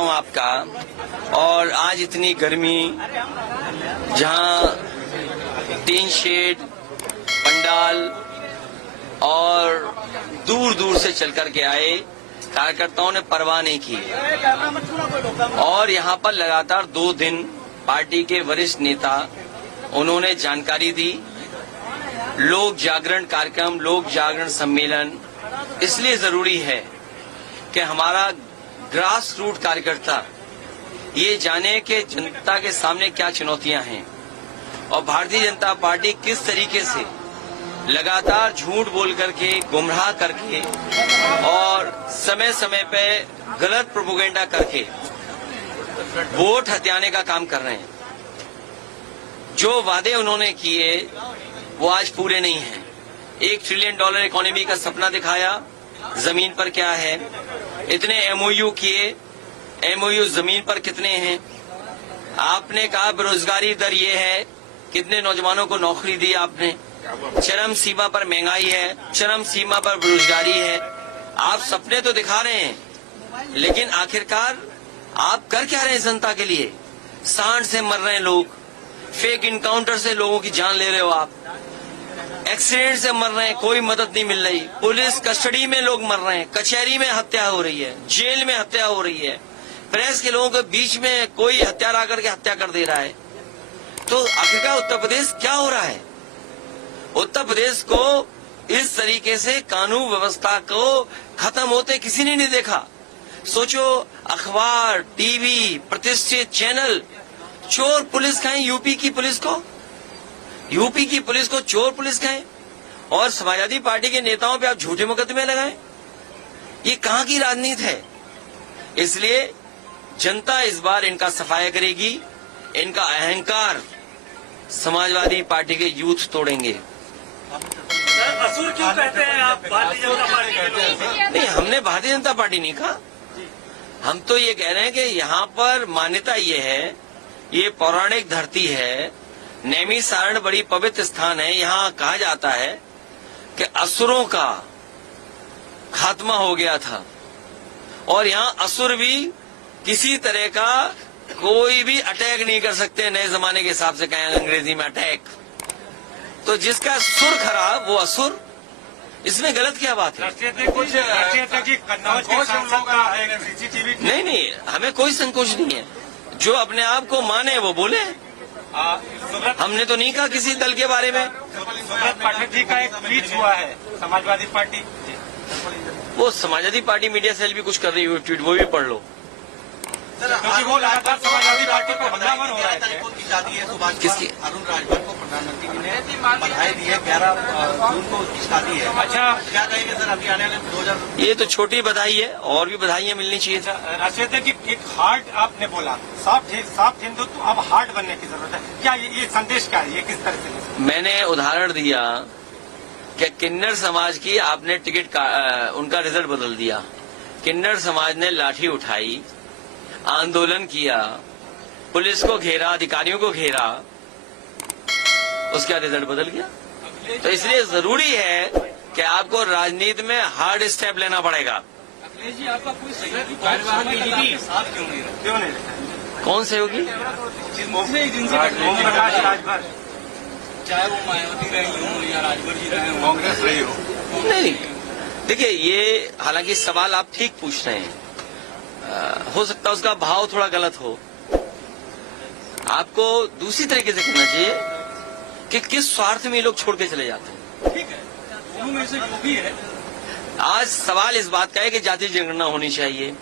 हूं आपका। और आज इतनी गर्मी, जहां टीन शेड, पंडाल और दूर दूर से चल कर के आए कार्यकर्ताओं ने परवाह नहीं की। और यहां पर लगातार 2 दिन पार्टी के वरिष्ठ नेता उन्होंने जानकारी दी। लोक जागरण कार्यक्रम, लोक जागरण सम्मेलन इसलिए जरूरी है कि हमारा ग्रास रूट कार्यकर्ता ये जाने कि जनता के सामने क्या चुनौतियां हैं और भारतीय जनता पार्टी किस तरीके से लगातार झूठ बोल करके, गुमराह करके और समय समय पे गलत प्रोपेगेंडा करके वोट हथियाने का काम कर रहे हैं। जो वादे उन्होंने किए वो आज पूरे नहीं हैं। $1 ट्रिलियन इकोनॉमी का सपना दिखाया, जमीन पर क्या है? इतने एमओयू किए, एमओयू जमीन पर कितने हैं? आपने कहा बेरोजगारी दर ये है, कितने नौजवानों को नौकरी दी आपने? चरम सीमा पर महंगाई है, चरम सीमा पर बेरोजगारी है। आप सपने तो दिखा रहे हैं, लेकिन आखिरकार आप कर क्या रहे हैं जनता के लिए? सांड से मर रहे हैं लोग, फेक इनकाउंटर से लोगों की जान ले रहे हो आप, एक्सीडेंट से मर रहे हैं, कोई मदद नहीं मिल रही, पुलिस कस्टडी में लोग मर रहे हैं, कचहरी में हत्या हो रही है, जेल में हत्या हो रही है, प्रेस के लोगों के बीच में कोई हत्यारा आकर के हत्या कर दे रहा है। तो आखिरकार उत्तर प्रदेश क्या हो रहा है? उत्तर प्रदेश को इस तरीके से कानून व्यवस्था को खत्म होते किसी ने नहीं देखा। सोचो, अखबार, टीवी, प्रतिष्ठित चैनल चोर पुलिस कहें यूपी की पुलिस को, यूपी की पुलिस को चोर पुलिस कहें, और समाजवादी पार्टी के नेताओं पे आप झूठे मुकदमे लगाएं। ये कहां की राजनीति है? इसलिए जनता इस बार इनका सफाया करेगी। इनका अहंकार समाजवादी पार्टी के यूथ तोड़ेंगे। असुर क्यों कहते हैं आप भारतीय जनता पार्टी के लोग? नहीं, हमने भारतीय जनता पार्टी नहीं कहा। हम तो ये कह रहे हैं कि यहाँ पर मान्यता ये है, ये पौराणिक धरती है, नैमिषारण्य बड़ी पवित्र स्थान है। यहाँ कहा जाता है कि असुरों का खात्मा हो गया था और यहाँ असुर भी किसी तरह का कोई भी अटैक नहीं कर सकते। नए जमाने के हिसाब से कहें अंग्रेजी में अटैक, तो जिसका सुर खराब वो असुर, इसमें गलत क्या बात है? नहीं नहीं, हमें कोई संकोच नहीं है। जो अपने आप को माने वो बोले। हमने तो नहीं कहा किसी दल के बारे में। सुब्रत पाठक जी का एक ट्वीट हुआ है समाजवादी पार्टी, वो समाजवादी पार्टी मीडिया सेल भी कुछ कर रही है ट्वीट, वो भी पढ़ लो। क्योंकि वो लगातार समाजवादी पार्टी को हमलावर हो रहा है। किसकी? अरुण राजभर को प्रधानमंत्री जी ने बधाई दी है। 11 जून को उसकी शादी है। अच्छा, क्या कहेंगे सर? अभी आने वाले 2000 ये तो छोटी बधाई है, और भी बधाइयां मिलनी चाहिए। राजशेखर जी, एक हार्ट आपने बोला, साफ हिंदुत्व अब हार्ट बनने की जरूरत है। क्या ये संदेश क्या है? ये किस तरह से? मैंने उदाहरण दिया कि किन्नर समाज की आपने टिकट का उनका रिजल्ट बदल दिया। किन्नर समाज ने लाठी उठाई, आंदोलन किया, पुलिस को घेरा, अधिकारियों को घेरा, उसका रिजल्ट बदल गया। तो इसलिए जरूरी है कि आपको राजनीति में हार्ड स्टेप लेना पड़ेगा। अखिलेश जी, आपका कोई सहयोगी कार्यवाही साथ क्यों नहीं? कौन सहयोगी? ओम प्रकाश राजभर, चाहे वो मायावती रही हो या राजभर जी रहे हो, कांग्रेस रही हो। नहीं, देखिए, ये हालांकि सवाल आप ठीक पूछ रहे हैं, हो सकता है उसका भाव थोड़ा गलत हो। आपको दूसरी तरीके से कहना चाहिए कि किस स्वार्थ में ये लोग छोड़ के चले जाते हैं। ठीक है, दोनों में से जो भी है। आज सवाल इस बात का है कि जातीय जनगणना होनी चाहिए।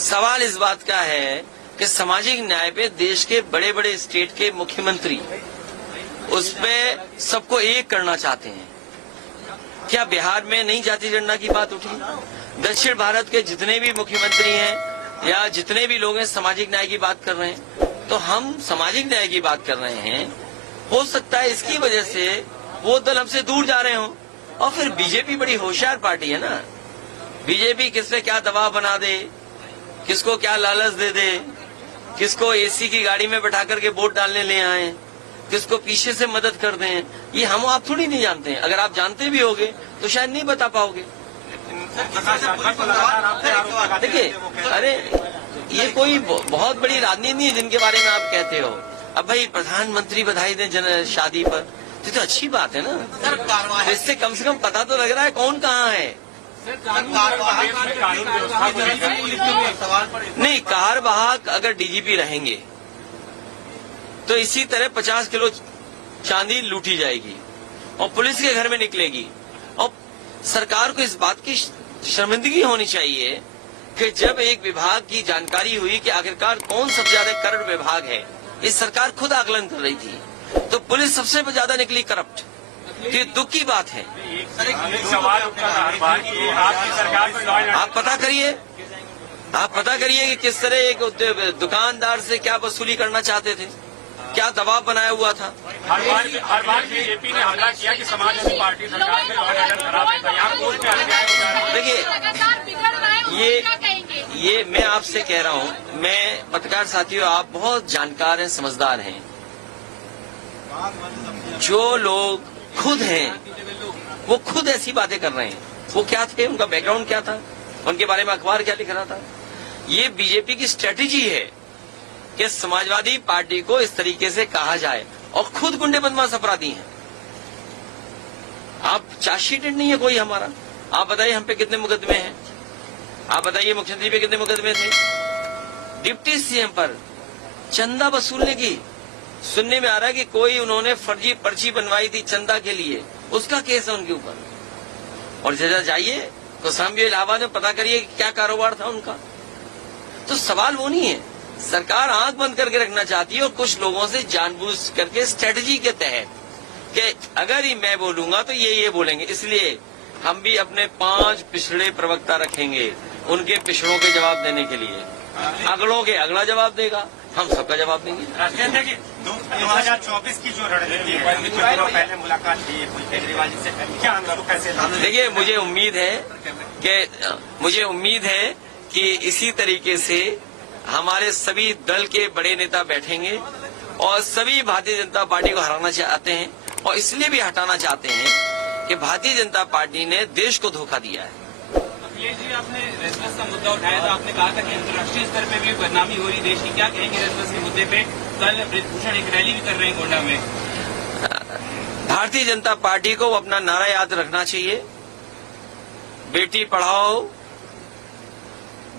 सवाल इस बात का है कि सामाजिक न्याय पे देश के बड़े बड़े स्टेट के मुख्यमंत्री उस पे सबको एक करना चाहते हैं। क्या बिहार में नहीं जातीय जनगणना की बात उठी? दक्षिण भारत के जितने भी मुख्यमंत्री हैं या जितने भी लोग हैं सामाजिक न्याय की बात कर रहे हैं, तो हम सामाजिक न्याय की बात कर रहे हैं। हो सकता है इसकी वजह से वो दल हमसे दूर जा रहे हो। और फिर बीजेपी बड़ी होशियार पार्टी है ना। बीजेपी किस पे क्या दबाव बना दे, किसको क्या लालच दे दे, किसको एसी की गाड़ी में बैठा करके वोट डालने ले आए, किसको पीछे से मदद कर दें, ये हम आप थोड़ी नहीं जानते हैं। अगर आप जानते भी होगे तो शायद नहीं बता पाओगे। देखिए, अरे ये कोई बहुत बड़ी राजनीति नहीं है जिनके बारे में आप कहते हो। अब भाई प्रधानमंत्री बधाई दें शादी पर, तो अच्छी बात है ना। सर तो इससे कम से कम पता तो लग रहा है कौन कहाँ है। नहीं, कार वाहक अगर डीजीपी रहेंगे तो इसी तरह 50 किलो चांदी लूटी जाएगी और पुलिस के घर में निकलेगी। और सरकार को इस बात की शर्मिंदगी होनी चाहिए कि जब एक विभाग की जानकारी हुई कि आखिरकार कौन सबसे ज्यादा करप्ट विभाग है, इस सरकार खुद आकलन कर रही थी, तो पुलिस सबसे ज्यादा निकली करप्ट। तो ये दुख की बात है। सवाल उठा हर बार कि आपकी सरकार में आप पता करिए कि किस तरह एक दुकानदार से क्या वसूली करना चाहते थे, क्या दबाव बनाया हुआ था। हर बार बीजेपी ने हमला किया कि समाजवादी पार्टी सरकार में लॉ एंड ऑर्डर खराब है। यहाँ कोर्ट में अन्याय हो रहा है। देखिए, ये मैं आपसे कह रहा हूँ, मैं पत्रकार साथियों, आप बहुत जानकार हैं, समझदार हैं। जो लोग खुद हैं वो खुद ऐसी बातें कर रहे हैं। वो क्या थे, उनका बैकग्राउंड क्या था, उनके बारे में अखबार क्या लिख रहा था। ये बीजेपी की स्ट्रेटेजी है कि समाजवादी पार्टी को इस तरीके से कहा जाए और खुद गुंडे बदमाश अपराधी हैं। आप चार्जशीटेड नहीं है कोई हमारा। आप बताइए हम पे कितने मुकदमे हैं, आप बताइए मुख्यमंत्री पे कितने मुकदमे थे, डिप्टी सीएम पर चंदा वसूलने की सुनने में आ रहा है कि कोई उन्होंने फर्जी पर्ची बनवाई थी चंदा के लिए, उसका केस है उनके ऊपर। और जरा जाइए तो सांबी इलाहाबाद में पता करिए कि क्या कारोबार था उनका। तो सवाल वो नहीं है, सरकार आंख बंद करके रखना चाहती है और कुछ लोगों से जानबूझ करके स्ट्रेटजी के तहत कि अगर ही मैं बोलूंगा तो ये बोलेंगे, इसलिए हम भी अपने 5 पिछड़े प्रवक्ता रखेंगे उनके पिछड़ों के जवाब देने के लिए। अगड़ों के अगला जवाब देगा, हम सबका जवाब देंगे। 2024 की जो रणनीति है, पहले मुलाकात की केजरीवाल जी से, क्या हम लोग कैसे? देखिए, मुझे उम्मीद है कि इसी तरीके से हमारे सभी दल के बड़े नेता बैठेंगे और सभी भारतीय जनता पार्टी को हराना चाहते हैं और इसलिए भी हटाना चाहते हैं कि भारतीय जनता पार्टी ने देश को धोखा दिया है। अखिलेश जी, आपने रेसलर्स का मुद्दा उठाया था, आपने कहा था कि अंतर्राष्ट्रीय स्तर पे भी बदनामी हो रही देश की, क्या कहेंगे रेसलर्स के मुद्दे पे? कल ब्रिजभूषण एक रैली भी कर रहे हैं गोंडा में। भारतीय जनता पार्टी को अपना नारा याद रखना चाहिए, बेटी पढ़ाओ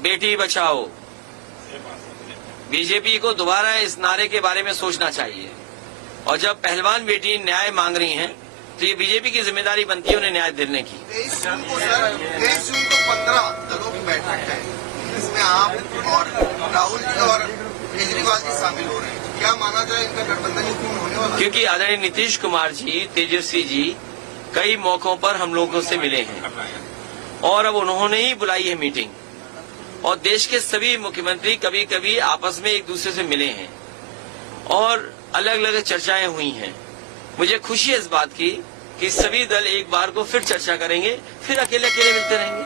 बेटी बचाओ। बीजेपी को दोबारा इस नारे के बारे में सोचना चाहिए और जब पहलवान बेटी न्याय मांग रही हैं तो ये बीजेपी की जिम्मेदारी बनती है उन्हें न्याय दिलाने की। 23 जून को 15 दलों की बैठक है, इसमें आप और राहुल जी और केजरीवाल जी शामिल हो रहे हैं। क्या माना जाए इनका गठबंधन क्यों होने वाला? क्योंकि आदरणीय नीतीश कुमार जी, तेजस्वी जी कई मौकों पर हम लोगों से मिले हैं और अब उन्होंने ही बुलाई है मीटिंग और देश के सभी मुख्यमंत्री कभी कभी आपस में एक दूसरे से मिले हैं और अलग अलग चर्चाएं हुई हैं। मुझे खुशी है इस बात की कि सभी दल एक बार को फिर चर्चा करेंगे, फिर अकेले अकेले मिलते रहेंगे।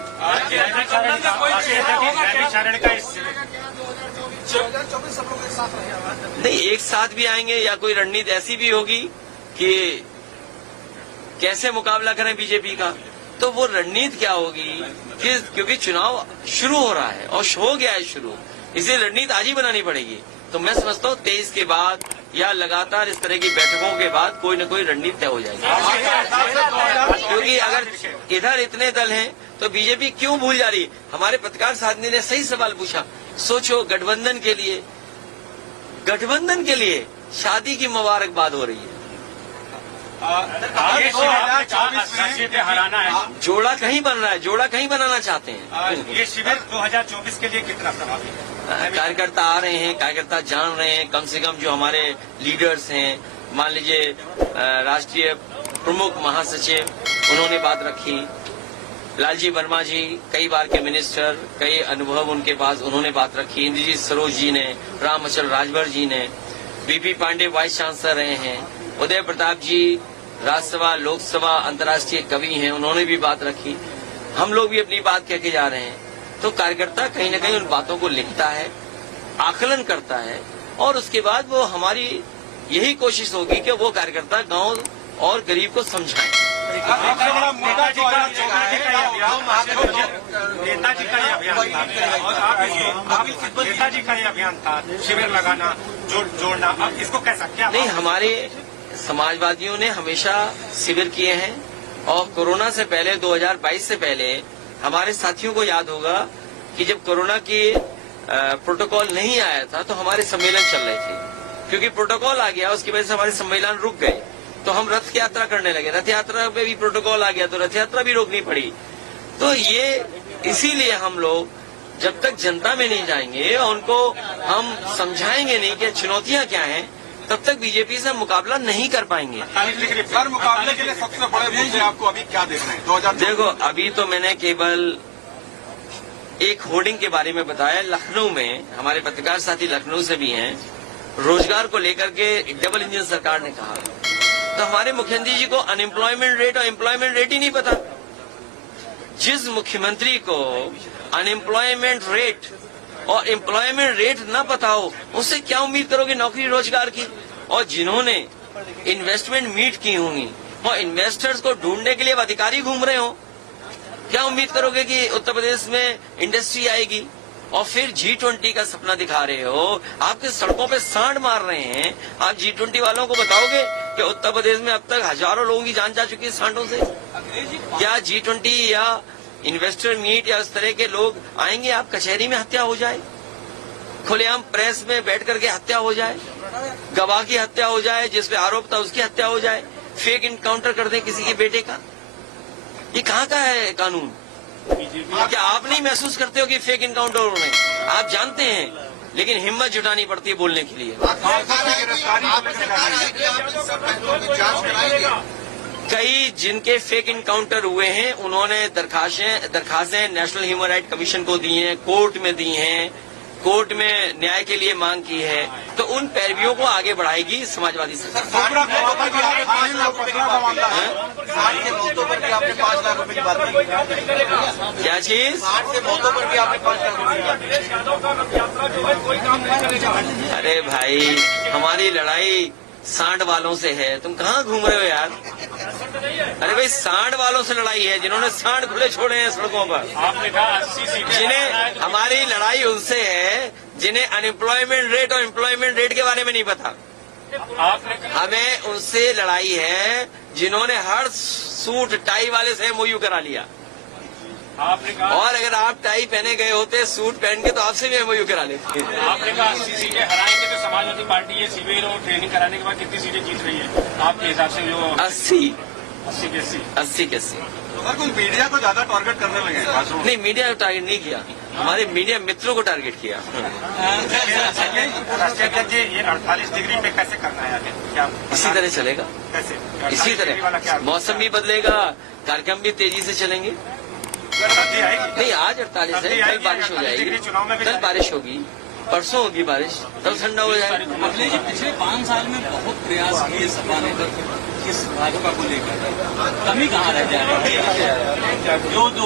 नहीं, एक साथ भी आएंगे या कोई रणनीति ऐसी भी होगी कि कैसे मुकाबला करें बीजेपी का, तो वो रणनीति क्या होगी कि क्योंकि चुनाव शुरू हो रहा है और हो गया है शुरू, इसलिए रणनीति आज ही बनानी पड़ेगी। तो मैं समझता हूँ 23 के बाद या लगातार इस तरह की बैठकों के बाद कोई न कोई रणनीति तय हो जाएगी। क्योंकि अगर इधर इतने दल हैं तो बीजेपी क्यों भूल जा रही? हमारे पत्रकार साथी ने सही सवाल पूछा। सोचो, गठबंधन के लिए शादी की मुबारकबाद हो रही है। हराना है, जोड़ा कहीं बन रहा है, जोड़ा कहीं बनाना चाहते हैं। ये शिविर 2024 के लिए कितना प्रभावी है? कार्यकर्ता आ रहे हैं, कार्यकर्ता जान रहे हैं, कम से कम जो हमारे लीडर्स हैं, मान लीजिए राष्ट्रीय प्रमुख महासचिव, उन्होंने बात रखी। लालजी वर्मा जी कई बार के मिनिस्टर, कई अनुभव उनके पास, उन्होंने बात रखी। इंद्रजीत सरोज जी ने, रामअचल राजभर जी ने, बीपी पांडे वाइस चांसलर रहे हैं, उदय प्रताप जी राज्यसभा लोकसभा अंतर्राष्ट्रीय कवि हैं, उन्होंने भी बात रखी। हम लोग भी अपनी बात कह के जा रहे हैं। तो कार्यकर्ता कहीं न कहीं उन बातों को लिखता है, आकलन करता है और उसके बाद वो हमारी यही कोशिश होगी कि वो कार्यकर्ता गांव और गरीब को समझाएं। सबसे बड़ा मुद्दा जो है नेताजी का ये अभियान था और आप नेताजी का ये अभियान था, शिविर लगाना, जोड़ना, अब इसको कैसा क्या? नहीं, हमारे समाजवादियों ने हमेशा शिविर किए हैं और कोरोना से पहले 2022 से पहले हमारे साथियों को याद होगा कि जब कोरोना की प्रोटोकॉल नहीं आया था तो हमारे सम्मेलन चल रहे थे। क्योंकि प्रोटोकॉल आ गया उसकी वजह से हमारे सम्मेलन रुक गए, तो हम रथ यात्रा करने लगे। रथ यात्रा पे भी प्रोटोकॉल आ गया तो रथ यात्रा भी रोकनी पड़ी। तो ये इसीलिए हम लोग जब तक जनता में नहीं जाएंगे और उनको हम समझाएंगे नहीं कि चुनौतियां क्या हैं, तब तक बीजेपी से मुकाबला नहीं कर पाएंगे। सर, मुकाबले के लिए सबसे बड़े मुद्दे आपको अभी क्या देख रहे हैं 2024? देखो, अभी तो मैंने केवल एक होर्डिंग के बारे में बताया। लखनऊ में हमारे पत्रकार साथी लखनऊ से भी हैं, रोजगार को लेकर के डबल इंजन सरकार ने कहा, तो हमारे मुख्यमंत्री जी को अनएम्प्लॉयमेंट रेट और एम्प्लॉयमेंट रेट ही नहीं पता। जिस मुख्यमंत्री को अनएम्प्लॉयमेंट रेट और एम्प्लॉयमेंट रेट न पता हो, उससे क्या उम्मीद करोगे नौकरी रोजगार की? और जिन्होंने इन्वेस्टमेंट मीट की होंगी और इन्वेस्टर्स को ढूंढने के लिए अब अधिकारी घूम रहे हो, क्या उम्मीद करोगे कि उत्तर प्रदेश में इंडस्ट्री आएगी? और फिर G20 का सपना दिखा रहे हो, आपके सड़कों पे सांड मार रहे हैं। आप G20 वालों को बताओगे कि उत्तर प्रदेश में अब तक हजारों लोगों की जान जा चुकी है सांडों से? क्या G20 या इन्वेस्टर मीट या उस तरह के लोग आएंगे? आप कचहरी में हत्या हो जाए, खुलेआम प्रेस में बैठ करके हत्या हो जाए, गवाह की हत्या हो जाए, जिस पे आरोप था उसकी हत्या हो जाए, फेक इनकाउंटर कर दे किसी के बेटे का, ये कहाँ का है कानून? क्या आप नहीं महसूस करते हो कि फेक इनकाउंटर हो रहे हैं? आप जानते हैं, लेकिन हिम्मत जुटानी पड़ती है बोलने के लिए। कई जिनके फेक इनकाउंटर हुए हैं उन्होंने दरखास्तें नेशनल ह्यूमन राइट कमीशन को दी हैं, कोर्ट में दी हैं, कोर्ट में न्याय के लिए मांग की है, तो उन पैरवियों को आगे बढ़ाएगी समाजवादी सरकार। आपने 5 लाख रुपए की बात की, क्या चीज? 8 से मौतों पर भी आपने 5 लाख रुपए की बात की। अरे भाई, हमारी लड़ाई सांड वालों से है, तुम कहाँ घूम रहे हो यार? अरे भाई, सांड वालों से लड़ाई है जिन्होंने सांड खुले छोड़े हैं सड़कों पर। आपने कहा 80 सीटें, जिन्हें हमारी लड़ाई उनसे है जिन्हें अनएम्प्लॉयमेंट रेट और एम्प्लॉयमेंट रेट के बारे में नहीं पता। हमें उनसे लड़ाई है जिन्होंने हर सूट टाई वाले से MOU करा लिया। आपने कहा, और अगर आप टाई पहने गए होते सूट पहन के तो आपसे भी MOU करा लेते। आपने कहा 80 सीटें हराएंगे तो समाजवादी पार्टी ये शिविर और ट्रेनिंग कराने के बाद कितनी सीटें जीत रही है आपके हिसाब से? जो 80 के 80। सर, कुछ मीडिया को ज्यादा टारगेट करने लगे हैं? नहीं, मीडिया को टारगेट नहीं किया, हमारे मीडिया मित्रों को टारगेट किया। जी, ये 48 डिग्री पे कैसे करना है आगे? क्या इसी तरह चलेगा, कैसे? इसी 48 डिग्री वाला क्या? तरह मौसम भी बदलेगा, कार्यक्रम भी तेजी से चलेंगे। सर्दी आएगी? नहीं, आज 48 है, कल बारिश हो जाएगी, कल बारिश होगी, परसों होगी बारिश, तब ठंडा हो जाएगा। अखिलेश जी, पिछले 5 साल में बहुत प्रयास किए सपा ने इस भाजपा को लेकर, कमी कहाँ रह जाए?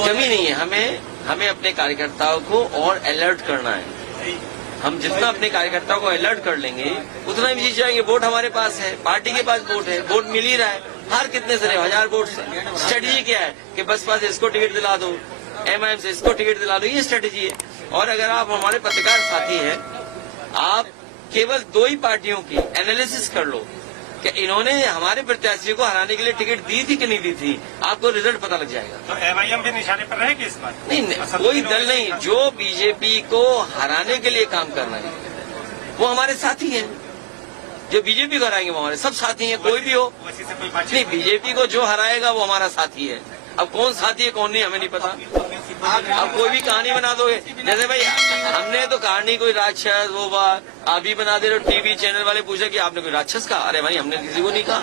कमी नहीं है, हमें अपने कार्यकर्ताओं को और अलर्ट करना है। हम जितना अपने कार्यकर्ताओं को अलर्ट कर लेंगे उतना ही जीत जाएंगे। वोट हमारे पास है, पार्टी के पास वोट है, वोट मिल ही रहा है। हार कितने से रहे? 1000 वोट से। स्ट्रेटेजी क्या है कि बसपा से इसको टिकट दिला दो, MIM से इसको टिकट दिला दो, ये स्ट्रेटेजी है। और अगर आप हमारे पत्रकार साथी हैं, आप केवल 2 ही पार्टियों की एनालिसिस कर लो कि इन्होंने हमारे प्रत्याशी को हराने के लिए टिकट दी थी कि नहीं दी थी, आपको रिजल्ट पता लग जाएगा। तो MIM भी निशाने पर रहेगी इस बार? नहीं, कोई दल नहीं। जो बीजेपी को हराने के लिए काम कर रहे हैं वो हमारे साथी हैं। जो बीजेपी को हराएंगे वो हमारे सब साथी हैं, कोई भी हो। वैसे से कोई बातचीत नहीं, बीजेपी को जो हराएगा वो हमारा साथी है। अब कौन साथी है कौन नहीं हमें नहीं पता। अब कोई भी कहानी बना दोगे, जैसे भाई हमने तो कहानी कोई राक्षस वो बात आप भी बना दे रहे हो। टीवी चैनल वाले पूछे कि आपने कोई राक्षस कहा? अरे भाई, हमने किसी को नहीं कहा।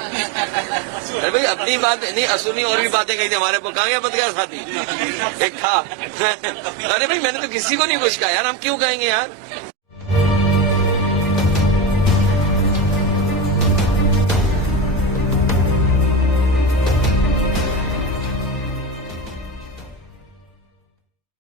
अरे भाई, अपनी बात नहीं, असुनी और भी बातें कही थी हमारे को। कहाँ गया पत्रकार साथी? एक था। अरे भाई, मैंने तो किसी को नहीं कुछ कहा यार, हम क्यों कहेंगे यार?